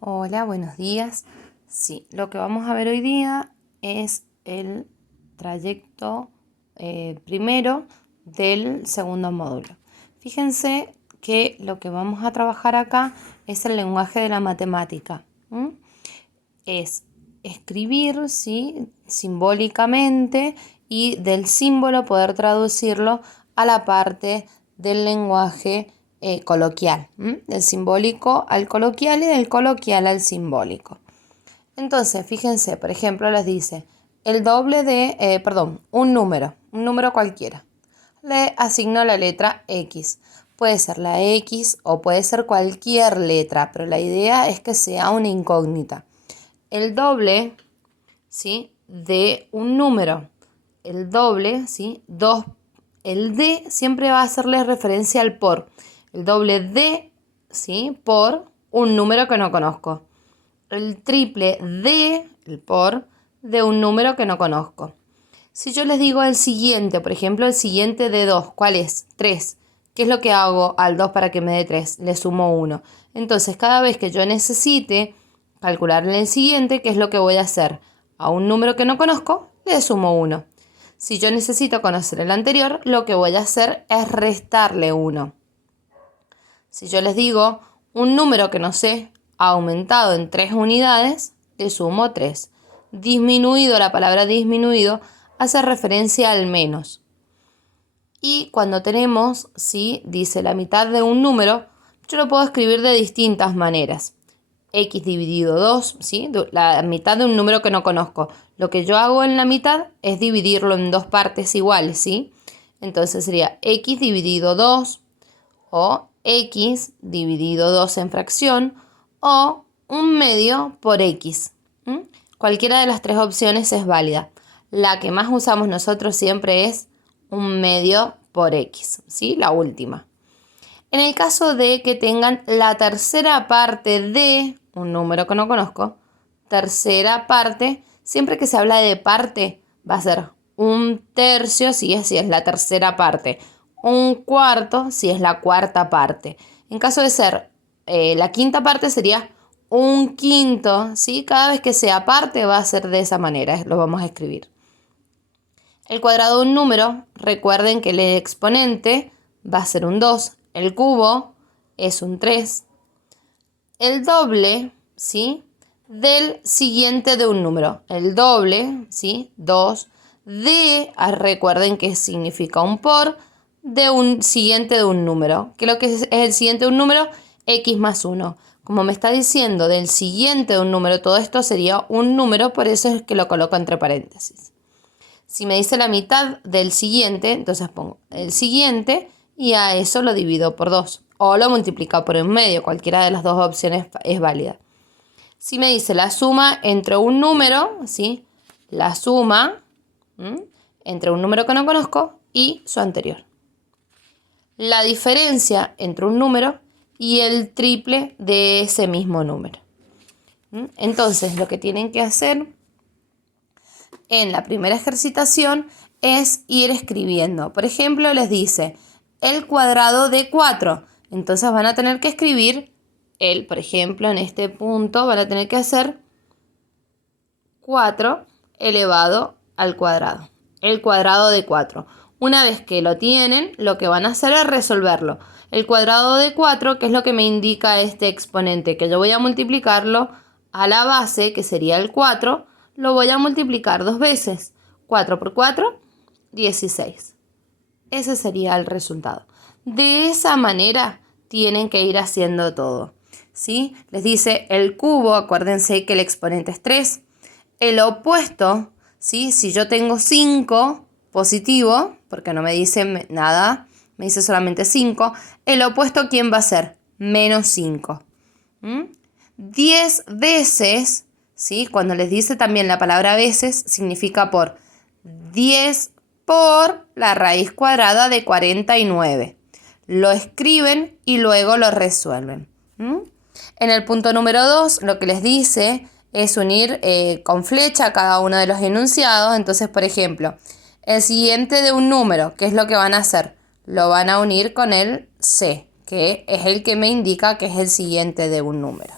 Hola, buenos días. Sí, lo que vamos a ver hoy día es el trayecto primero del segundo módulo. Fíjense que lo que vamos a trabajar acá es el lenguaje de la matemática. Es escribir, ¿sí?, simbólicamente, y del símbolo poder traducirlo a la parte del lenguaje coloquial, del simbólico al coloquial y del coloquial al simbólico. Entonces, fíjense, por ejemplo, les dice el doble de, un número cualquiera. Le asigno la letra X. Puede ser la X o puede ser cualquier letra, pero la idea es que sea una incógnita. El doble, ¿sí?, de un número. El doble, ¿sí?, 2. El de siempre va a hacerle referencia al por. El doble de, ¿sí?, por un número que no conozco. El triple de, el por, de un número que no conozco. Si yo les digo el siguiente, por ejemplo, el siguiente de 2, ¿cuál es? 3. ¿Qué es lo que hago al 2 para que me dé 3? Le sumo 1. Entonces, cada vez que yo necesite calcularle el siguiente, ¿qué es lo que voy a hacer? A un número que no conozco, le sumo 1. Si yo necesito conocer el anterior, lo que voy a hacer es restarle 1. Si yo les digo un número que no sé, aumentado en 3 unidades, le sumo 3. Disminuido, la palabra disminuido hace referencia al menos. Y cuando tenemos, ¿sí?, dice la mitad de un número, yo lo puedo escribir de distintas maneras. X dividido 2, ¿sí?, la mitad de un número que no conozco. Lo que yo hago en la mitad es dividirlo en dos partes iguales, ¿sí? Entonces sería X dividido 2 o X dividido 2 en fracción o un medio por X. Cualquiera de las tres opciones es válida. La que más usamos nosotros siempre es un medio por X, ¿sí?, la última. En el caso de que tengan la tercera parte de un número que no conozco, tercera parte, siempre que se habla de parte, va a ser un tercio si es la tercera parte, un cuarto si es la cuarta parte. En caso de ser la quinta parte sería un quinto, ¿sí? Cada vez que sea parte va a ser de esa manera, lo vamos a escribir. El cuadrado de un número, recuerden que el exponente va a ser un 2, el cubo es un 3. El doble, ¿sí?, del siguiente de un número. El doble, ¿sí?, 2, recuerden que significa un por, de un siguiente de un número. ¿Qué es lo que es el siguiente de un número? X más 1. Como me está diciendo del siguiente de un número, todo esto sería un número, por eso es que lo coloco entre paréntesis. Si me dice la mitad del siguiente, entonces pongo el siguiente y a eso lo divido por 2. O lo multiplico por un medio, cualquiera de las dos opciones es válida. Si me dice la suma entre un número, ¿sí?, la suma entre un número que no conozco y su anterior. La diferencia entre un número y el triple de ese mismo número. Entonces, lo que tienen que hacer en la primera ejercitación es ir escribiendo. Por ejemplo, les dice el cuadrado de 4. Entonces van a tener que escribir por ejemplo, en este punto van a tener que hacer 4 elevado al cuadrado. El cuadrado de 4. Una vez que lo tienen, lo que van a hacer es resolverlo. El cuadrado de 4, ¿qué es lo que me indica este exponente? Que yo voy a multiplicarlo a la base, que sería el 4, lo voy a multiplicar 2 veces. 4 por 4, 16. Ese sería el resultado. De esa manera tienen que ir haciendo todo, ¿sí? Les dice el cubo, acuérdense que el exponente es 3. El opuesto, ¿sí?, si yo tengo 5 positivo, porque no me dice nada, me dice solamente 5, el opuesto, ¿quién va a ser? Menos 5. 10 veces, ¿sí?, cuando les dice también la palabra veces, significa por. 10 por la raíz cuadrada de 49. Lo escriben y luego lo resuelven. En el punto número 2, lo que les dice es unir con flecha cada uno de los enunciados. Entonces, por ejemplo, el siguiente de un número, ¿qué es lo que van a hacer? Lo van a unir con el C, que es el que me indica que es el siguiente de un número.